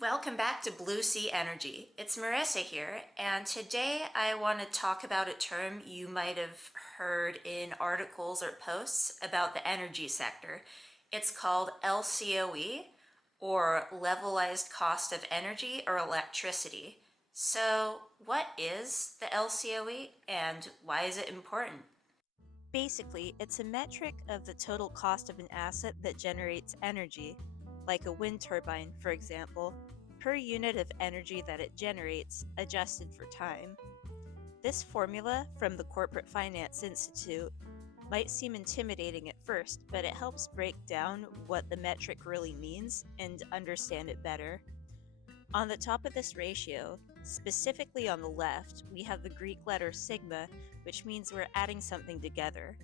Welcome back to Blue Sea Energy. It's Marissa here, and today I want to talk about a term you might have heard in articles or posts about the energy sector. It's called LCOE, or Levelized Cost of Energy or Electricity. So, what is the LCOE and why is it important? Basically, it's a metric of the total cost of an asset that generates energy, like a wind turbine, for example, per unit of energy that it generates, adjusted for time. This formula from the Corporate Finance Institute might seem intimidating at first, but it helps break down what the metric really means and understand it better. On the top of this ratio, specifically on the left, we have the Greek letter sigma, which means we're adding something together.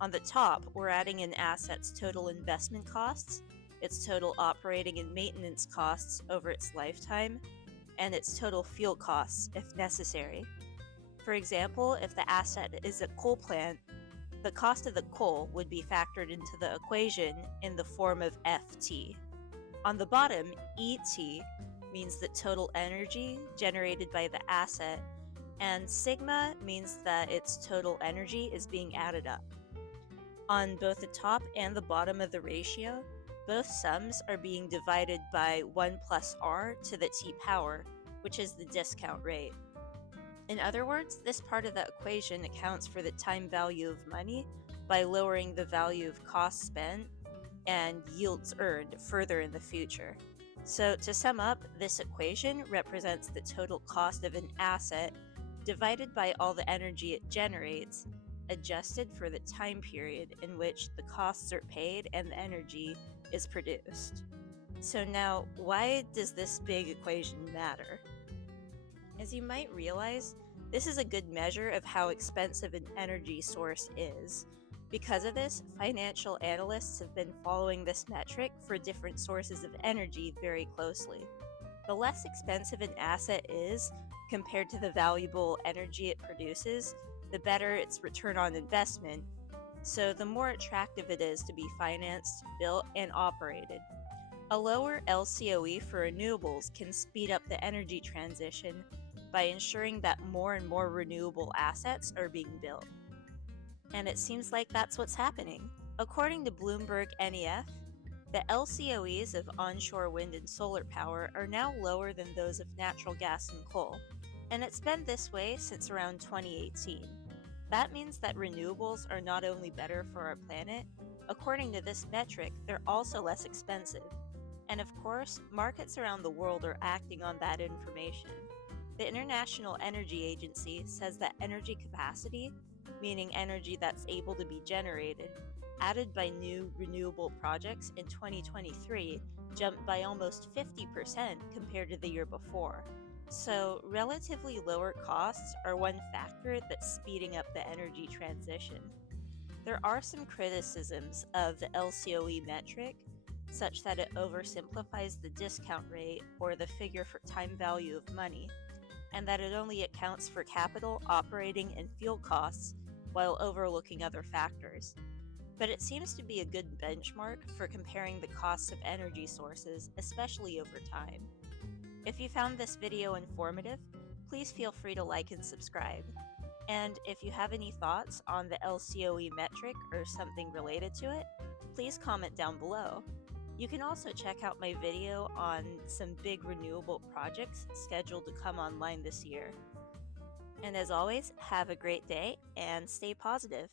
On the top, we're adding an asset's total investment costs, its total operating and maintenance costs over its lifetime, and its total fuel costs if necessary. For example, if the asset is a coal plant, the cost of the coal would be factored into the equation in the form of FT. On the bottom, ET means the total energy generated by the asset, and sigma means that its total energy is being added up. On both the top and the bottom of the ratio, both sums are being divided by 1 plus r to the t power, which is the discount rate. In other words, this part of the equation accounts for the time value of money by lowering the value of costs spent and yields earned further in the future. So to sum up, this equation represents the total cost of an asset divided by all the energy it generates, adjusted for the time period in which the costs are paid and the energy is produced. So now, why does this big equation matter? As you might realize, this is a good measure of how expensive an energy source is. Because of this, financial analysts have been following this metric for different sources of energy very closely. The less expensive an asset is compared to the valuable energy it produces, the better its return on investment, so the more attractive it is to be financed, built, and operated. A lower LCOE for renewables can speed up the energy transition by ensuring that more and more renewable assets are being built. And it seems like that's what's happening. According to Bloomberg NEF, the LCOEs of onshore wind and solar power are now lower than those of natural gas and coal, and it's been this way since around 2018. That means that renewables are not only better for our planet, according to this metric, they're also less expensive. And of course, markets around the world are acting on that information. The International Energy Agency says that energy capacity, meaning energy that's able to be generated, added by new renewable projects in 2023 jumped by almost 50% compared to the year before. So, relatively lower costs are one factor that's speeding up the energy transition. There are some criticisms of the LCOE metric, such that it oversimplifies the discount rate or the figure for time value of money, and that it only accounts for capital, operating, and fuel costs while overlooking other factors. But it seems to be a good benchmark for comparing the costs of energy sources, especially over time. If you found this video informative, please feel free to like and subscribe. And if you have any thoughts on the LCOE metric or something related to it, please comment down below. You can also check out my video on some big renewable projects scheduled to come online this year. And as always, have a great day and stay positive.